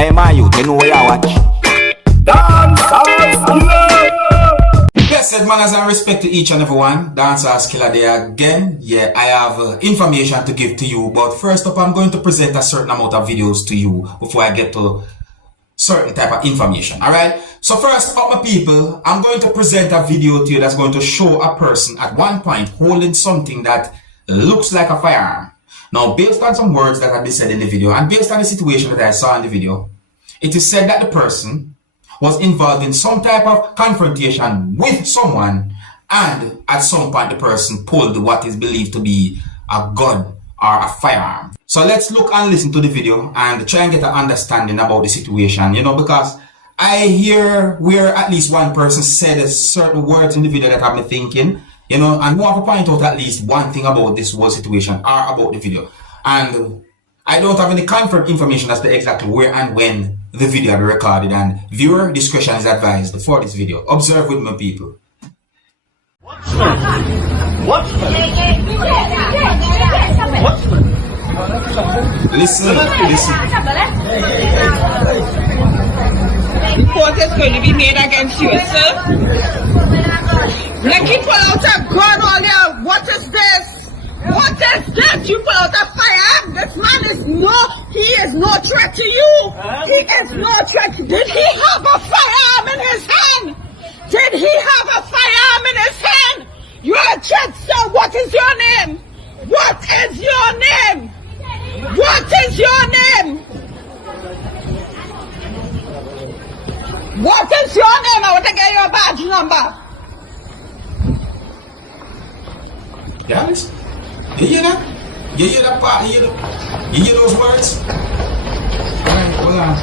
Hey, my youth, you know where you watch? Dancehall skilla! Blessed manners and respect to each and everyone. Dancehall skilla there again. Yeah, I have information to give to you. But first up, I'm going to present a certain amount of videos to you before I get to certain type of information. Alright? So first up, my people, I'm going to present a video to you that's going to show a person at one point holding something that looks like a firearm. Now, based on some words that have been said in the video, and based on the situation that I saw in the video, it is said that the person was involved in some type of confrontation with someone, and at some point the person pulled what is believed to be a gun or a firearm. So let's look and listen to the video and try and get an understanding about the situation, you know, because I hear where at least one person said certain words in the video that have me thinking, you know, and we have to point out at least one thing about this whole situation or about the video. And I don't have any confirmed information as to exactly where and when the video will be recorded, and viewer discretion is advised for this video. Observe with me, people. Listen. Report is going to be made against you, sir. Like you pull out a gun on you. What is this? What is this? You pull out a firearm. This man he is no threat to you. He is no threat. Did he have a firearm in his hand? Did he have a firearm in his hand? You're a threat, sir. What is your name? What is your name? What is your name? What is your name? I want to get your badge number. Guys, you hear that? You hear that part? You hear those words? Alright, hold on.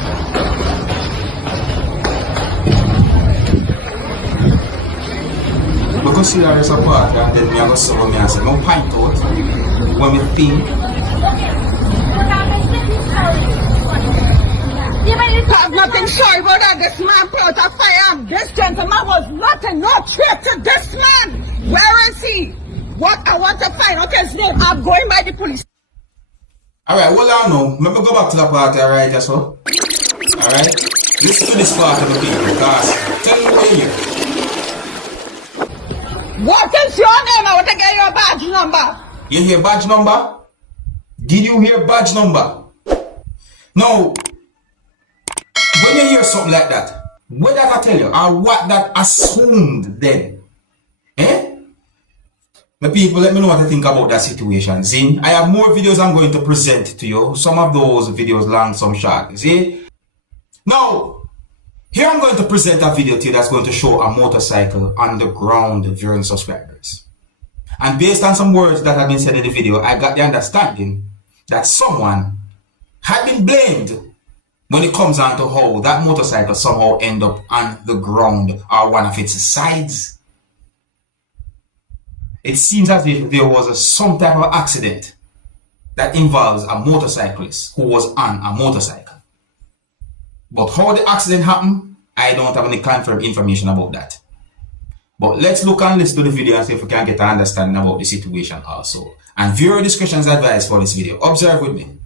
Because see there is a part and then me I go say what me I say. Don't point out what me think. I have nothing sorry about that. This man put out a firearm. This gentleman was nothing, no threat to this man. Where is he? What I want to find out his name. I'm going by the police. Alright, well I know. Let me go back to the party, alright, that's all. Alright? Listen to this part of the people, guys. Tell me where you. What is your name? I want to get your badge number. You hear badge number? Did you hear badge number? No. When you hear something like that, what that I tell you, or what that assumed then? Eh? The people, let me know what you think about that situation. See, I have more videos I'm going to present to you. Some of those videos long, some short. See? Now, here I'm going to present a video to you that's going to show a motorcycle on the ground, viewing subscribers. And based on some words that have been said in the video, I got the understanding that someone had been blamed when it comes on to how that motorcycle somehow end up on the ground or one of its sides. It seems as if there was some type of accident that involves a motorcyclist who was on a motorcycle. But how the accident happened, I don't have any confirmed information about that. But let's look and listen to the video and see if we can get an understanding about the situation also. And viewer discretion is advised for this video. Observe with me.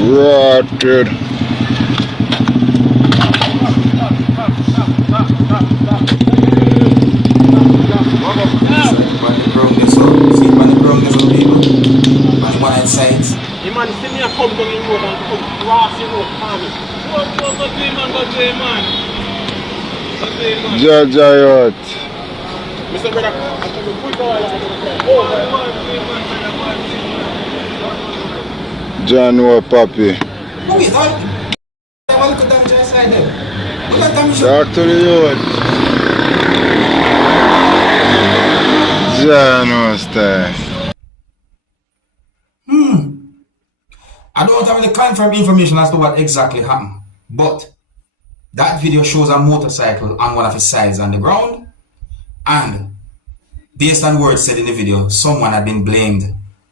Right, dude. Come down the road and come cross the road for me. Go to him, man, go to him, man. Go to him, man. Jajayot. Mr. Brother, I'm going to put all that. Oh, man. Janwa Papi. Wait, I want to damage inside there. Talk to the youth. Janwa style. I don't have any confirmed information as to what exactly happened, but that video shows a motorcycle on one of his sides on the ground, and based on words said in the video, someone had been blamed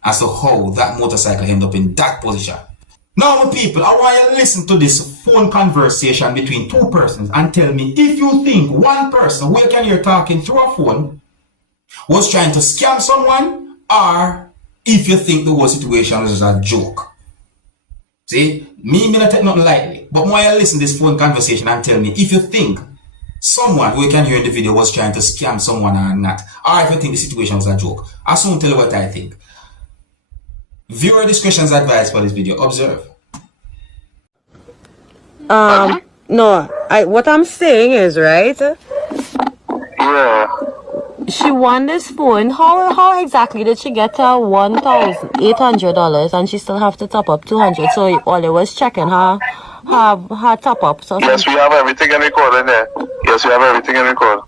as to how that motorcycle ended up in that position. Now, my people, I want you to listen to this phone conversation between two persons and tell me if you think one person who you can hear talking through a phone was trying to scam someone, or if you think the whole situation was just a joke. See, me not take nothing lightly. But more I listen to this phone conversation and tell me if you think someone who you can hear in the video was trying to scam someone or not, or if you think the situation was a joke, I soon tell you what I think. Viewer discretion is advised for this video. Observe. No, what I'm saying is, right? Yeah. She won this phone. How exactly did she get her $1,800 and she still have to top up 200? So all it was checking her top up. So Yes, we have everything in record in there. Yes, we have everything in record.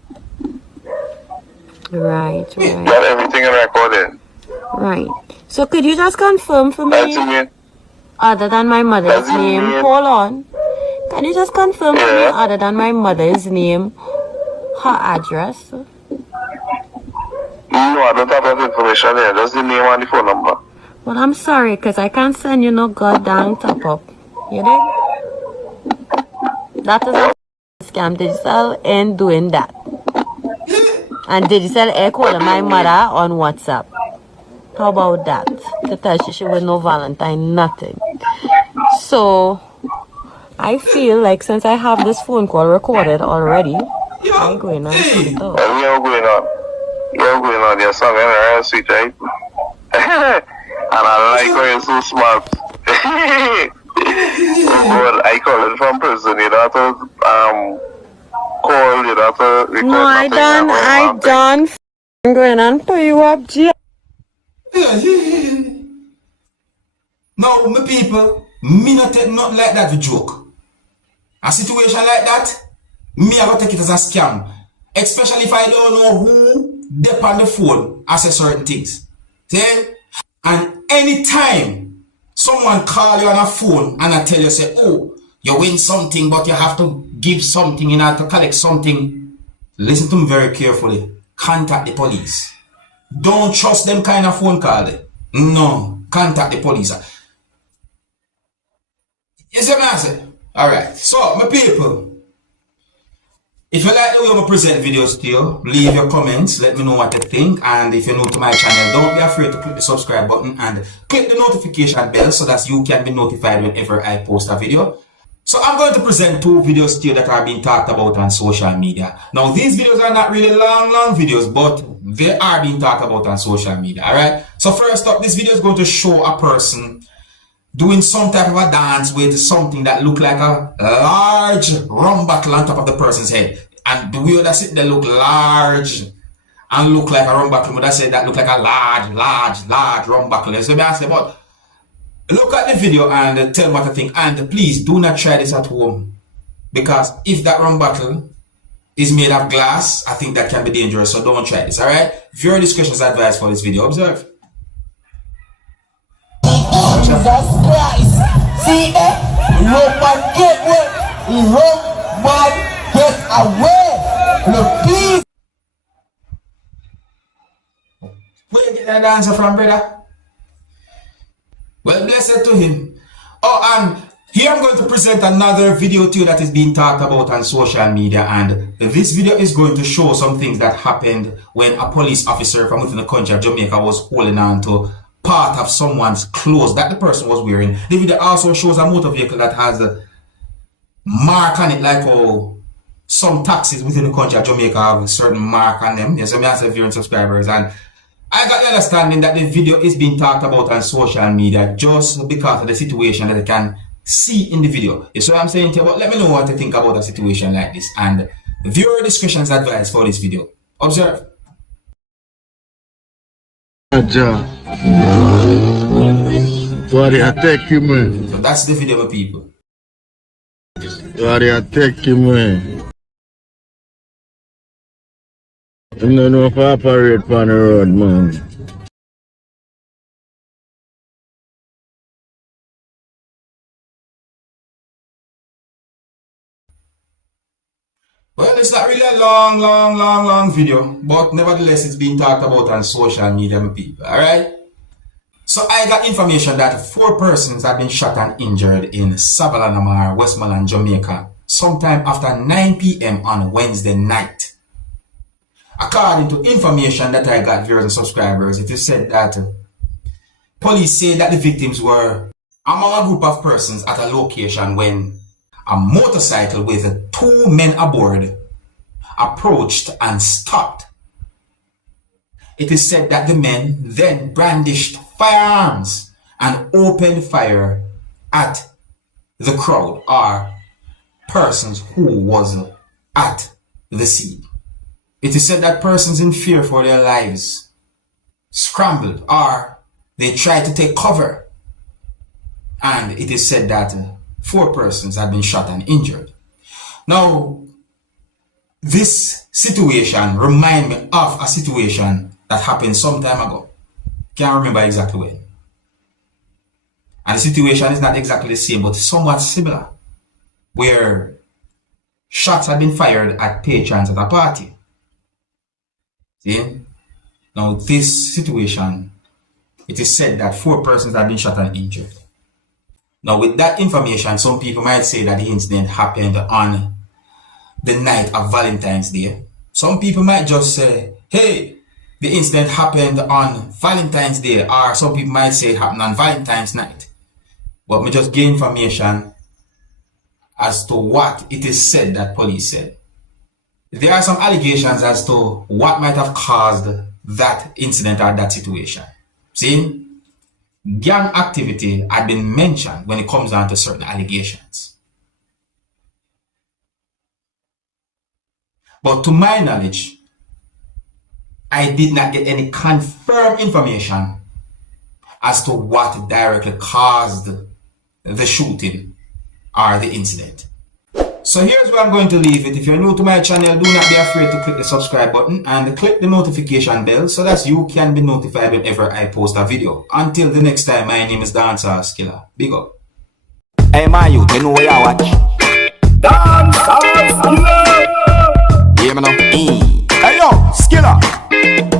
Right. We have everything in record in. Right. So could you just confirm for That's me, mean. other than my mother's That's name? mean. Hold on. Can you just confirm for me, Yeah. other than my mother's name, her address? No, I don't have that information here. Just the name and the phone number. Well, I'm sorry, because I can't send you no goddamn top up. You dig? That is a scam. Digital ain't doing that. And Digital ain't calling my mother on WhatsApp. How about that? To tell she would know Valentine, nothing. So, I feel like since I have this phone call recorded already, I'm going on to the door. We are going on. We are going on. Your song is real sweet, right? And I like how you're so smart. Oh God, I call it from prison. You don't have to call. You don't have to record. No, I done. I'm going on to you up, G. Now, my people, me not take nothing like that to joke. A situation like that, me I go take it as a scam. Especially if I don't know who dep on the phone and say certain things. See? And anytime someone call you on a phone and I tell you, say, oh, you win something, but you have to give something in order to collect something. Listen to me very carefully. Contact the police. Don't trust them kind of phone call. No. Contact the police. You see what I say? Alright. So, my people, if you like the way I present videos to you, leave your comments, let me know what you think, and if you're new to my channel, don't be afraid to click the subscribe button and click the notification bell so that you can be notified whenever I post a video. So I'm going to present two videos to you that are being talked about on social media. Now these videos are not really long videos, but they are being talked about on social media, alright? So first up, this video is going to show a person doing some type of a dance with something that look like a large rum bottle on top of the person's head. And the way that's it, they look large and look like a rum bottle. But I said that look like a large rum bottle. So I say, but look at the video and tell me what you think. And please do not try this at home. Because if that rum bottle is made of glass, I think that can be dangerous. So don't try this, alright? Viewer discretion is advised for this video. Observe. Jesus Christ. See, rum man get away. Rum man get away. Look, please. Where you get that answer from, brother? Well, blessed to him. Oh, and here I'm going to present another video to you that is being talked about on social media, and this video is going to show some things that happened when a police officer from within the country of Jamaica was holding on to part of someone's clothes that the person was wearing. The video also shows a motor vehicle that has a mark on it, like some taxis within the country of Jamaica have a certain mark on them. Yes, I mean, as viewing subscribers, and I got the understanding that the video is being talked about on social media just because of the situation that I can see in the video. You see what I'm saying to you? But let me know what you think about a situation like this, and viewer discretion is advised for this video. Observe. Body attack you, man. So that's the video, my people. Body attack you, man. You don't know if I operate on the road, man. Well, it's not really a long video, but nevertheless, it's being talked about on social media, my people, alright? So I got information that 4 persons have been shot and injured in Savalanamar, Westmoreland, Jamaica, sometime after 9 p.m. on Wednesday night. According to information that I got, viewers and subscribers, it is said that police say that the victims were among a group of persons at a location when a motorcycle with 2 men aboard approached and stopped. It is said that the men then brandished firearms and opened fire at the crowd or persons who was at the scene. It is said that persons in fear for their lives scrambled or they tried to take cover, and it is said that 4 persons had been shot and injured. Now, this situation reminds me of a situation that happened some time ago. Can't remember exactly when. And the situation is not exactly the same, but somewhat similar, where shots had been fired at patrons at a party. See? Now, this situation, it is said that 4 persons had been shot and injured. Now, with that information, some people might say that the incident happened on the night of Valentine's Day. Some people might just say, hey, the incident happened on Valentine's Day, or some people might say it happened on Valentine's night. But me just gain information as to what it is said that police said. There are some allegations as to what might have caused that incident or that situation. See, gang activity had been mentioned when it comes down to certain allegations. But to my knowledge, I did not get any confirmed information as to what directly caused the shooting or the incident. So here's where I'm going to leave it. If you're new to my channel, do not be afraid to click the subscribe button and click the notification bell so that you can be notified whenever I post a video. Until the next time, my name is Dancehall Skilla. Big up. Hey my youth, you know where you watch? Dancehall Skilla. Yeah, man. Hey yo, Skilla.